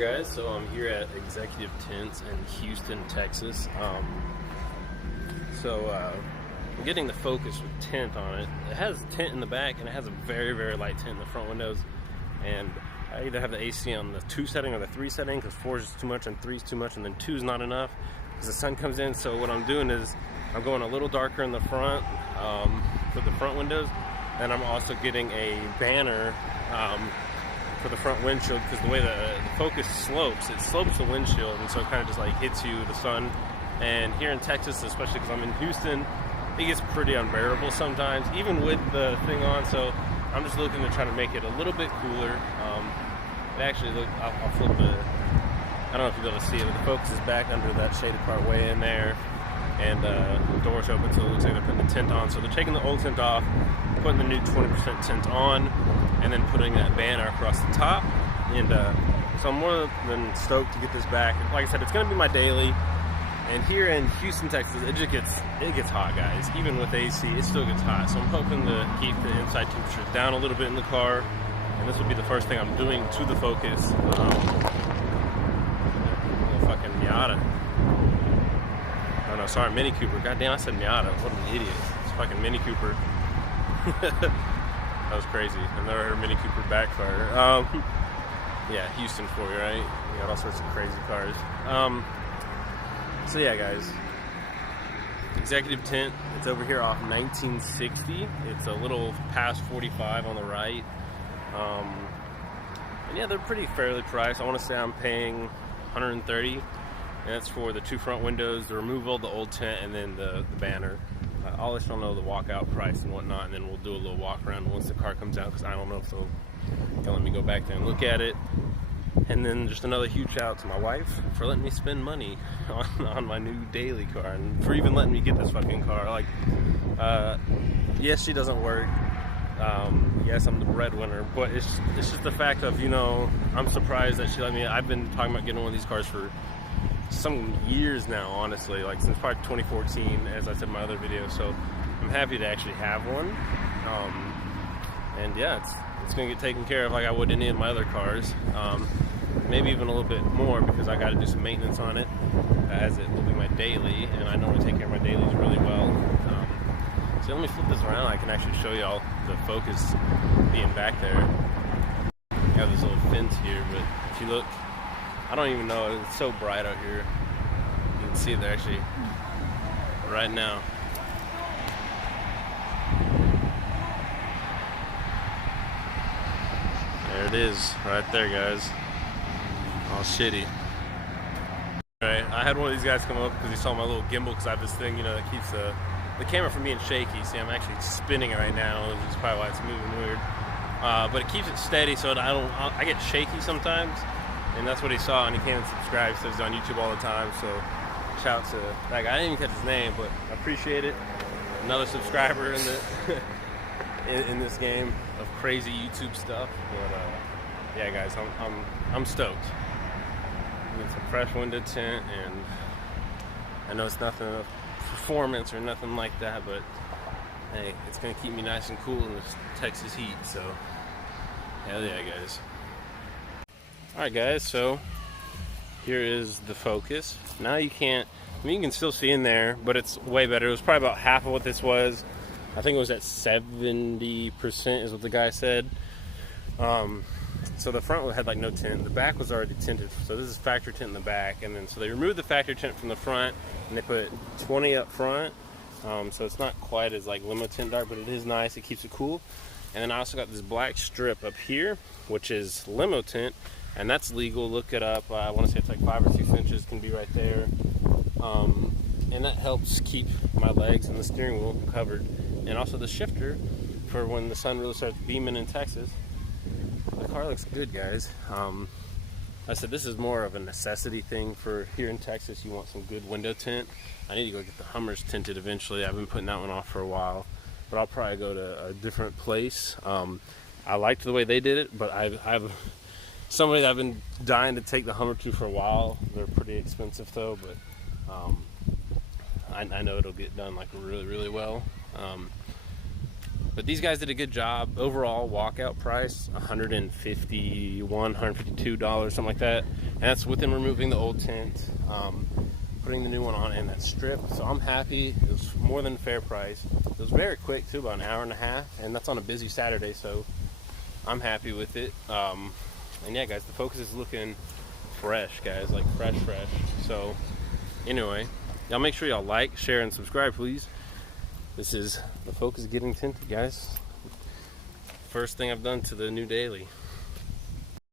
Alright guys, so I'm here at Executive Tints in Houston, Texas. I'm getting the Focus with tint on it. It has tint in the back and it has a very, very light tint in the front windows. And I either have the AC on the 2 setting or the 3 setting because 4 is too much and 3 is too much and then 2 is not enough because the sun comes in. So what I'm doing is I'm going a little darker in the front for the front windows, and I'm also getting a banner for the front windshield because the way the Focus slopes, it slopes the windshield, and so it kind of just like hits you, the sun. And here in Texas, especially because I'm in Houston, it gets pretty unbearable sometimes, even with the thing on. So I'm just looking to try to make it a little bit cooler. It actually look, I'll flip it. I don't know if you'll be able to see it, but the Focus is back under that shaded part way in there, and the door's open, so it looks like they're putting the tint on. So they're taking the old tint off, putting the new 20% tint on, and then putting that banner across the top. And so I'm more than stoked to get this back. Like I said, it's going to be my daily. And here in Houston, Texas, it gets hot, guys. Even with AC, it still gets hot. So I'm hoping to keep the inside temperature down a little bit in the car. And this will be the first thing I'm doing to the Focus. Little fucking Miata. Oh no, sorry, Mini Cooper. Goddamn, I said Miata. What an idiot. It's fucking Mini Cooper. That was crazy. I've never heard a Mini Cooper backfire. Yeah, Houston for you, right? You got all sorts of crazy cars. So yeah, guys, Executive Tint, it's over here off 1960. It's a little past 45 on the right. And yeah, they're pretty fairly priced. I want to say I'm paying $130, and that's for the 2 front windows, the removal, the old tint, and then the banner. I'll let y'all know the walkout price and whatnot, and then we'll do a little walk around once the car comes out, because I don't know if they'll let me go back there and look at it. And then just another huge shout out to my wife for letting me spend money on my new daily car, and for even letting me get this fucking car. Like, yes, she doesn't work. Yes, I'm the breadwinner, but it's just the fact of, you know, I'm surprised that she let me. I've been talking about getting one of these cars for some years now, honestly, like since probably 2014, as I said in my other video. So I'm happy to actually have one. And yeah, it's gonna get taken care of like I would any of my other cars. Maybe even a little bit more, because I got to do some maintenance on it, as it will be my daily, and I normally take care of my dailies really well. So let me flip this around. I can actually show y'all the Focus being back there. I have this little fence here, but if you look, I don't even know, it's so bright out here. You can see it there actually right now. There it is, right there, guys. All shitty. Alright, I had one of these guys come up because he saw my little gimbal, because I have this thing, you know, that keeps the camera from being shaky. See, I'm actually spinning it right now, which is probably why it's moving weird. But it keeps it steady, so I get shaky sometimes, and that's what he saw, and he came and subscribed. Says he's on YouTube all the time, so shout out to that guy. I didn't even catch his name, but I appreciate it. Another subscriber in the in this game of crazy YouTube stuff. But yeah, guys, I'm stoked. It's a fresh window tint, and I know it's nothing of performance or nothing like that, but hey, it's gonna keep me nice and cool in this Texas heat. So hell yeah, guys. All right, guys, so here is the Focus. Now you can't, I mean, you can still see in there, but it's way better. It was probably about half of what this was. I think it was at 70% is what the guy said. So the front had like no tint. The back was already tinted. So this is factory tint in the back. And then so they removed the factory tint from the front, and they put 20 up front. So it's not quite as like limo tint dark, but it is nice. It keeps it cool. And then I also got this black strip up here, which is limo tint, and that's legal. Look it up. I want to say it's like 5 or 6 inches. Can be right there. And that helps keep my legs and the steering wheel covered. And also the shifter for when the sun really starts beaming in Texas. The car looks good, guys. I said this is more of a necessity thing for here in Texas. You want some good window tint. I need to go get the Hummers tinted eventually. I've been putting that one off for a while, but I'll probably go to a different place. I liked the way they did it, but I've somebody that I've been dying to take the Hummer to for a while. They're pretty expensive though, but I know it'll get done like really, really well. But these guys did a good job. Overall walkout price $151, $152, something like that, And that's within removing the old tint, putting the new one on, and that strip. So I'm happy. It was more than a fair price. It was very quick too, about an hour and a half, and that's on a busy Saturday, so I'm happy with it. And yeah, guys, the Focus is looking fresh, guys, like fresh. So anyway, y'all make sure y'all like, share, and subscribe, please. This is the Focus getting tinted, guys. First thing I've done to the new daily.